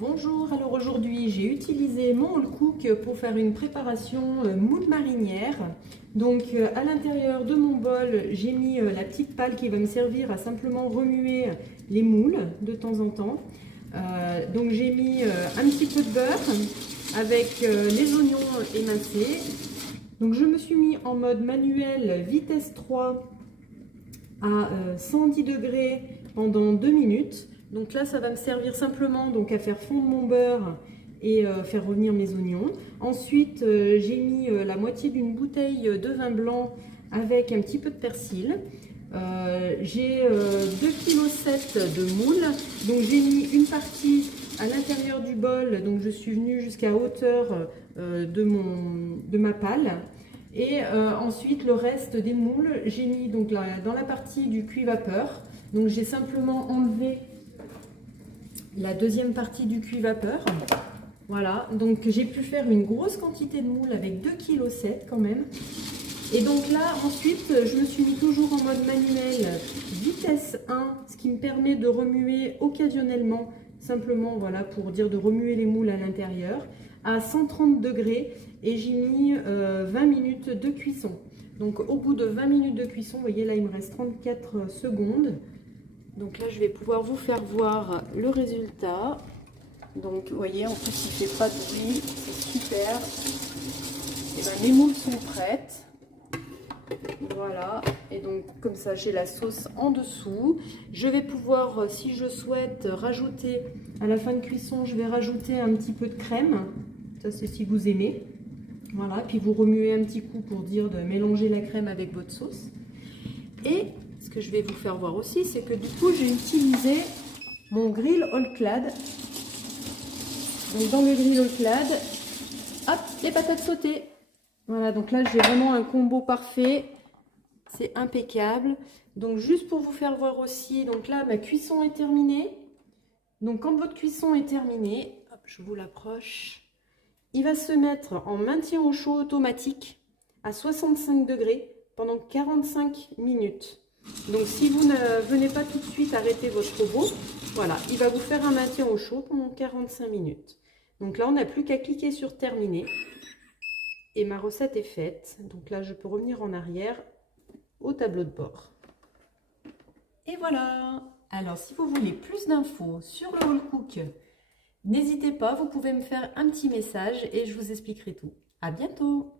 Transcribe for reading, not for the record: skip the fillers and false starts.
Bonjour, alors aujourd'hui j'ai utilisé mon All Cook pour faire une préparation moule marinière. Donc à l'intérieur de mon bol, j'ai mis la petite pâle qui va me servir à simplement remuer les moules de temps en temps. Donc j'ai mis un petit peu de beurre avec les oignons émincés. Donc je me suis mis en mode manuel vitesse 3 à 110 degrés pendant 2 minutes. Donc là, ça va me servir simplement donc, à faire fondre mon beurre et faire revenir mes oignons. Ensuite, j'ai mis la moitié d'une bouteille de vin blanc avec un petit peu de persil. J'ai 2,7 kg de moules. Donc j'ai mis une partie à l'intérieur du bol. Donc je suis venue jusqu'à hauteur de ma pâle. Et ensuite, le reste des moules, j'ai mis donc dans la partie du cuit-vapeur. Donc j'ai simplement enlevé la deuxième partie du cuit-vapeur. Voilà, donc j'ai pu faire une grosse quantité de moules avec 2,7 kg quand même. Et donc là, ensuite, je me suis mis toujours en mode manuel, vitesse 1, ce qui me permet de remuer occasionnellement, simplement voilà, pour dire de remuer les moules à l'intérieur, à 130 degrés. Et j'ai mis 20 minutes de cuisson. Donc au bout de 20 minutes de cuisson, vous voyez là, il me reste 34 secondes. Donc là, je vais pouvoir vous faire voir le résultat. Donc, vous voyez, en plus, il ne fait pas de bruit. C'est super. Et ben, mes moules sont prêtes. Voilà. Et donc, comme ça, j'ai la sauce en dessous. Je vais pouvoir, si je souhaite, rajouter, à la fin de cuisson, je vais rajouter un petit peu de crème. Ça, c'est si vous aimez. Voilà. Puis, vous remuez un petit coup pour dire de mélanger la crème avec votre sauce. Et ce que je vais vous faire voir aussi, c'est que du coup, j'ai utilisé mon grill All-Clad. Donc, dans le grill All-Clad, hop, les patates sautées. Voilà, donc là, j'ai vraiment un combo parfait. C'est impeccable. Donc, juste pour vous faire voir aussi, donc là, ma cuisson est terminée. Donc, quand votre cuisson est terminée, hop, je vous l'approche. Il va se mettre en maintien au chaud automatique à 65 degrés pendant 45 minutes. Donc si vous ne venez pas tout de suite arrêter votre robot, voilà, il va vous faire un maintien au chaud pendant 45 minutes. Donc là, on n'a plus qu'à cliquer sur terminer. Et ma recette est faite. Donc là, je peux revenir en arrière au tableau de bord. Et voilà. Alors, si vous voulez plus d'infos sur le All Cook, n'hésitez pas, vous pouvez me faire un petit message et je vous expliquerai tout. À bientôt.